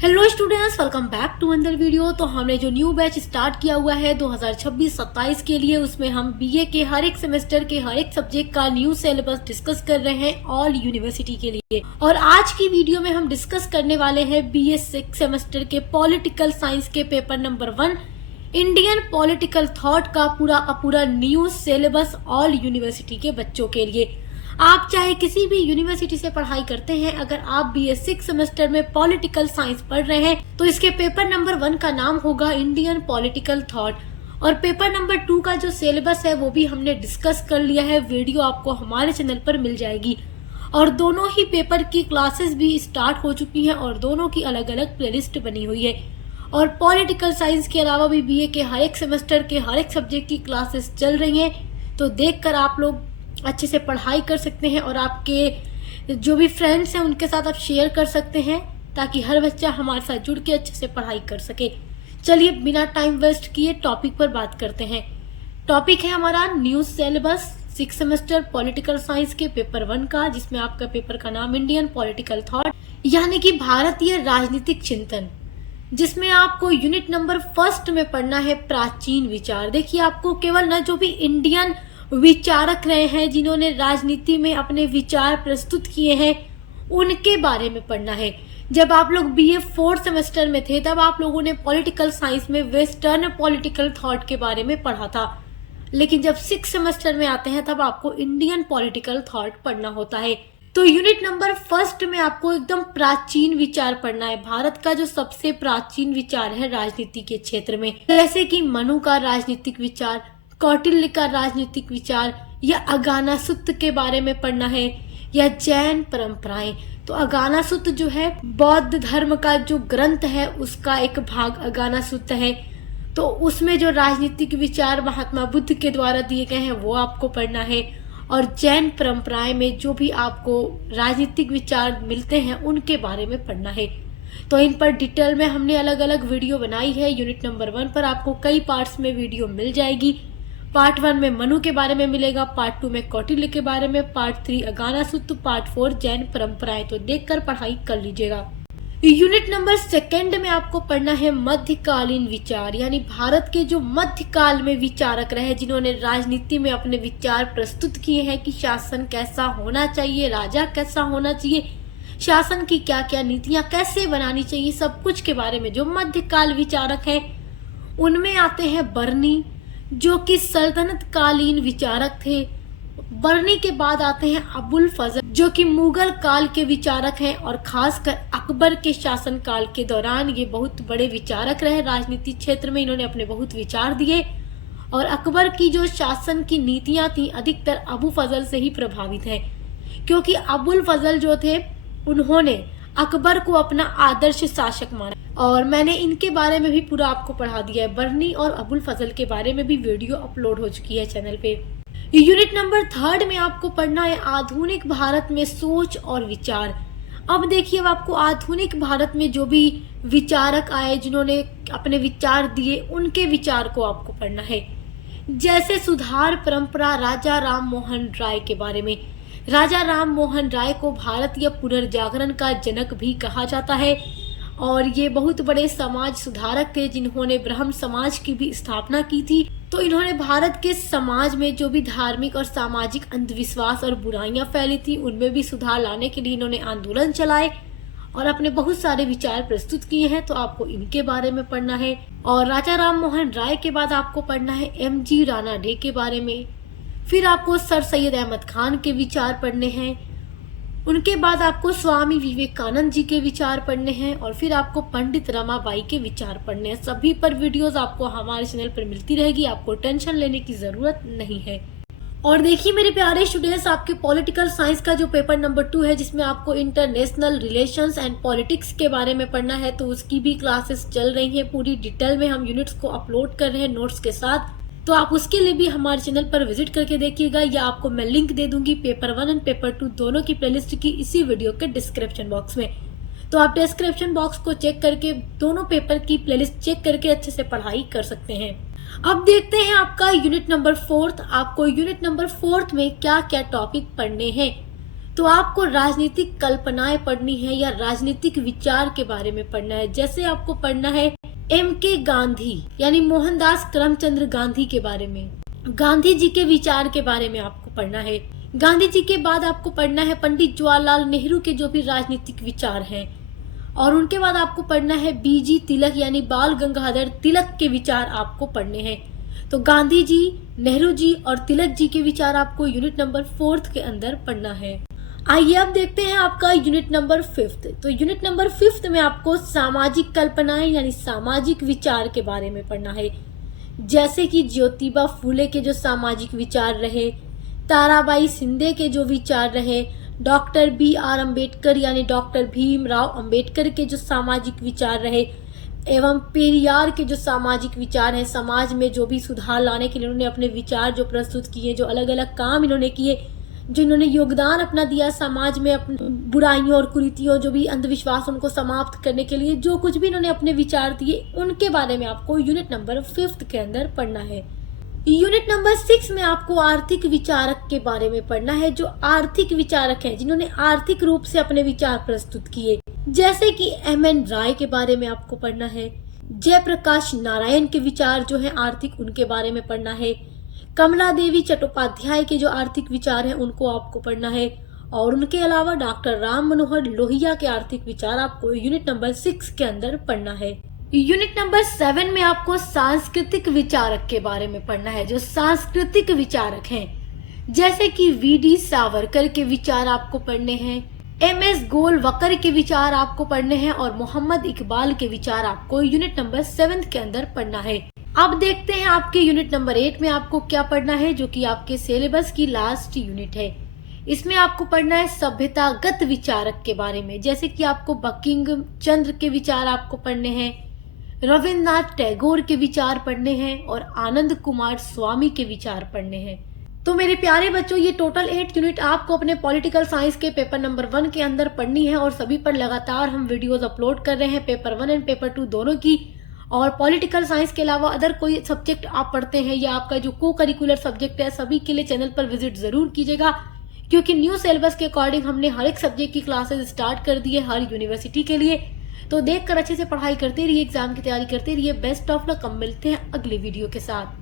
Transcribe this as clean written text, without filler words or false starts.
Hello students, welcome back to another video. तो हमने जो न्यू बैच स्टार्ट किया हुआ है 2026-27 के लिए, उसमें हम बीए के हर एक सेमेस्टर के हर एक सब्जेक्ट का न्यू सिलेबस डिस्कस कर रहे हैं ऑल यूनिवर्सिटी के लिए। और आज की वीडियो में हम डिस्कस करने वाले हैं बीए 6 सेमेस्टर के पॉलिटिकल साइंस के paper number 1 Indian political thought का पूरा न्यू सिलेबस ऑल यूनिवर्सिटी के बच्चों के लिए। आप चाहे किसी भी यूनिवर्सिटी से पढ़ाई करते हैं, अगर आप बीए 6 सेमेस्टर में पॉलिटिकल साइंस पढ़ रहे हैं तो इसके पेपर नंबर 1 का नाम होगा इंडियन पॉलिटिकल थॉट। और पेपर नंबर 2 का जो सिलेबस है वो भी हमने डिस्कस कर लिया है, वीडियो आपको हमारे चैनल पर मिल जाएगी। और दोनों ही पेपर की क्लासेस भी स्टार्ट हो चुकी हैं और दोनों की अलग अलग प्लेलिस्ट बनी हुई है। और पॉलिटिकल साइंस के अलावा भी बीए के हर एक सेमेस्टर के हर एक सब्जेक्ट की क्लासेस चल रही हैं, तो देखकर आप लोग अच्छे से पढ़ाई कर सकते हैं और आपके जो भी फ्रेंड्स हैं उनके साथ आप शेयर कर सकते हैं, ताकि हर बच्चा हमारे साथ जुड़ के अच्छे से पढ़ाई कर सके। चलिए बिना टाइम वेस्ट किए टॉपिक पर बात करते हैं। टॉपिक है हमारा new syllabus 6 semester political science के पेपर 1 का, जिसमें आपका पेपर का नाम इंडियन पॉलिटिकल थॉट यानी कि भारतीय राजनीतिक चिंतन, जिसमें आपको यूनिट नंबर 1 में पढ़ना है प्राचीन विचार। देखिए, आपको केवल न जो भी इंडियन विचारक रहे हैं जिन्होंने राजनीति में अपने विचार प्रस्तुत किए हैं उनके बारे में पढ़ना है। जब आप लोग बीए 4 सेमेस्टर में थे तब आप लोगों ने पॉलिटिकल साइंस में वेस्टर्न पॉलिटिकल थॉट के बारे में पढ़ा था, लेकिन जब 6 सेमेस्टर में आते हैं तब आपको इंडियन पॉलिटिकल थॉट पढ़ना होता है। तो यूनिट नंबर 1 में आपको एकदम प्राचीन विचार पढ़ना है, भारत का जो सबसे प्राचीन विचार है राजनीति के क्षेत्र में, जैसे कि मनु का राजनीतिक विचार, कौटिल्य का राजनीतिक विचार, या अगानासुत्त के बारे में पढ़ना है, या जैन परंपराएं। तो अगानासुत्त जो है बौद्ध धर्म का जो ग्रंथ है उसका एक भाग अगानासुत्त है, तो उसमें जो राजनीतिक विचार महात्मा बुद्ध के द्वारा दिए गए हैं वो आपको पढ़ना है। और जैन परंपराएं में जो भी आपको राजनीतिक विचार मिलते हैं उनके बारे में पढ़ना है। तो इन पर डिटेल में हमने अलग अलग वीडियो बनाई है। यूनिट नंबर 1 पर आपको कई पार्ट्स में वीडियो मिल जाएगी। पार्ट 1 में मनु के बारे में मिलेगा, पार्ट 2 में कौटिल्य के बारे में, पार्ट 3 अगानासुत्त, पार्ट 4 जैन परंपराएं। तो देखकर पढ़ाई कर लीजिएगा। यूनिट नंबर 2 में आपको पढ़ना है मध्यकालीन विचार, यानी भारत के जो मध्यकाल में विचारक रहे जिन्होंने राजनीति में अपने विचार प्रस्तुत किए हैं कि शासन कैसा होना चाहिए, राजा कैसा होना चाहिए, शासन की क्या क्या नीतियां कैसे बनानी चाहिए, सब कुछ के बारे में जो मध्यकाल विचारक हैं उनमें आते हैं बर्नी, जो कि सल्तनत कालीन विचारक थे। बर्नी के बाद आते हैं अबुल फजल, जो कि मुगल काल के विचारक हैं और खासकर अकबर के शासन काल के दौरान ये बहुत बड़े विचारक रहे राजनीति क्षेत्र में। इन्होंने अपने बहुत विचार दिए और अकबर की जो शासन की नीतियां थी अधिकतर अबू फजल से ही प्रभावित है, क्योंकि अबुल फजल जो थे उन्होंने अकबर को अपना आदर्श शासक माना। और मैंने इनके बारे में भी पूरा आपको पढ़ा दिया है, बर्नी और अबुल फजल के बारे में भी वीडियो अपलोड हो चुकी है चैनल पे। यूनिट नंबर 3 में आपको पढ़ना है आधुनिक भारत में सोच और विचार। अब देखिए, अब आपको आधुनिक भारत में जो भी विचारक आए जिन्होंने अपने विचार दिए उनके विचार को आपको पढ़ना है। जैसे सुधार परंपरा राजा राम मोहन राय के बारे में। राजा राम मोहन राय को भारतीय पुनर्जागरण का जनक भी कहा जाता है और ये बहुत बड़े समाज सुधारक थे जिन्होंने ब्रह्म समाज की भी स्थापना की थी। तो इन्होंने भारत के समाज में जो भी धार्मिक और सामाजिक अंधविश्वास और बुराइयां फैली थी उनमें भी सुधार लाने के लिए इन्होंने आंदोलन चलाए और अपने बहुत सारे विचार प्रस्तुत किए हैं, तो आपको इनके बारे में पढ़ना है। और राजा राम मोहन राय के बाद आपको पढ़ना है एमजी रानाडे के बारे में, फिर आपको सर सैयद अहमद खान के विचार पढ़ने हैं, उनके बाद आपको स्वामी विवेकानंद जी के विचार पढ़ने हैं और फिर आपको पंडित रमाबाई के विचार पढ़ने हैं। सभी पर वीडियोस आपको हमारे चैनल पर मिलती रहेगी, आपको टेंशन लेने की जरूरत नहीं है। और देखिए मेरे प्यारे स्टूडेंट्स, आपके पॉलिटिकल साइंस का जो पेपर नंबर 2 है जिसमें आपको इंटरनेशनल रिलेशंस एंड पॉलिटिक्स के बारे में पढ़ना है, तो उसकी भी क्लासेस चल रही हैं। पूरी डिटेल में हम यूनिट्स को अपलोड कर रहे हैं नोट्स के साथ, तो आप उसके लिए भी हमारे चैनल पर विजिट करके देखिएगा, या आपको मैं लिंक दे दूंगी पेपर 1 एंड पेपर 2 दोनों की प्लेलिस्ट की इसी वीडियो के डिस्क्रिप्शन बॉक्स में। तो आप डिस्क्रिप्शन बॉक्स को चेक करके दोनों पेपर की प्लेलिस्ट चेक करके अच्छे से पढ़ाई कर सकते हैं। अब देखते हैं आपका यूनिट नंबर 4। आपको यूनिट नंबर 4 में क्या क्या टॉपिक पढ़ने हैं। तो आपको राजनीतिक कल्पनाएं पढ़नी है या राजनीतिक विचार के बारे में पढ़ना है। जैसे आपको पढ़ना है M.K. गांधी यानी मोहनदास करमचंद गांधी के बारे में, गांधी जी के विचार के बारे में आपको पढ़ना है। गांधी जी के बाद आपको पढ़ना है पंडित जवाहरलाल नेहरू के जो भी राजनीतिक विचार हैं, और उनके बाद आपको पढ़ना है B.G. तिलक यानी बाल गंगाधर तिलक के विचार आपको पढ़ने हैं। तो गांधी जी, नेहरू जी और तिलक जी के विचार आपको यूनिट नंबर 4 के अंदर पढ़ना है। आइए अब देखते हैं आपका यूनिट नंबर 5। तो यूनिट नंबर 5 में आपको सामाजिक कल्पनाएं यानी सामाजिक विचार के बारे में पढ़ना है। जैसे कि ज्योतिबा फूले के जो सामाजिक विचार रहे, ताराबाई शिंदे के जो विचार रहे, डॉक्टर B.R. अम्बेडकर यानी डॉक्टर भीमराव अंबेडकर के जो सामाजिक विचार रहे, एवं पेरियार के जो सामाजिक विचार हैं, समाज में जो भी सुधार लाने के लिए उन्होंने अपने विचार जो प्रस्तुत किए, जो अलग अलग काम इन्होंने किए, जो इन्होंने योगदान अपना दिया समाज में, अपनी बुराइयों और कुरीतियों, जो भी अंधविश्वास उनको समाप्त करने के लिए जो कुछ भी इन्होंने अपने विचार दिए, उनके बारे में आपको यूनिट नंबर 5 के अंदर पढ़ना है। यूनिट नंबर 6 में आपको आर्थिक विचारक के बारे में पढ़ना है, जो आर्थिक विचारक हैं जिन्होंने आर्थिक रूप से अपने विचार प्रस्तुत किए। जैसे कि M.N. राय के बारे में आपको पढ़ना है, जयप्रकाश नारायण के विचार जो है आर्थिक, उनके बारे में पढ़ना है, कमला देवी चट्टोपाध्याय के जो आर्थिक विचार हैं उनको आपको पढ़ना है, और उनके अलावा डॉक्टर राम मनोहर लोहिया के आर्थिक विचार आपको यूनिट नंबर 6 के अंदर पढ़ना है। यूनिट नंबर 7 में आपको सांस्कृतिक विचारक के बारे में पढ़ना है, जो सांस्कृतिक विचारक हैं। जैसे कि V.D. सावरकर के विचार आपको पढ़ने हैं, M.S. गोलवकर के विचार आपको पढ़ने हैं, और मोहम्मद इकबाल के विचार आपको यूनिट नंबर 7 के अंदर पढ़ना है। अब देखते हैं आपके यूनिट नंबर 8 में आपको क्या पढ़ना है, जो कि आपके सिलेबस की लास्ट यूनिट है। इसमें आपको पढ़ना है सभ्यतागत विचारक के बारे में। जैसे कि आपको बंकिम चंद्र के विचार आपको पढ़ने हैं, रविन्द्रनाथ टैगोर के विचार पढ़ने हैं, और आनंद कुमार स्वामी के विचार पढ़ने हैं। तो मेरे प्यारे बच्चों, ये टोटल 8 यूनिट आपको अपने पॉलिटिकल साइंस के पेपर नंबर 1 के अंदर पढ़नी है, और सभी पर लगातार हम वीडियोस अपलोड कर रहे हैं, पेपर 1 एंड पेपर 2 दोनों की। और पॉलिटिकल साइंस के अलावा अदर कोई सब्जेक्ट आप पढ़ते हैं या आपका जो को करिकुलर सब्जेक्ट है, सभी के लिए चैनल पर विजिट जरूर कीजिएगा, क्योंकि न्यू सिलेबस के अकॉर्डिंग हमने हर एक सब्जेक्ट की क्लासेस स्टार्ट कर दी है हर यूनिवर्सिटी के लिए। तो देखकर अच्छे से पढ़ाई करते रहिए, एग्जाम की तैयारी करते रहिए। Best of luck. हम मिलते हैं अगले वीडियो के साथ।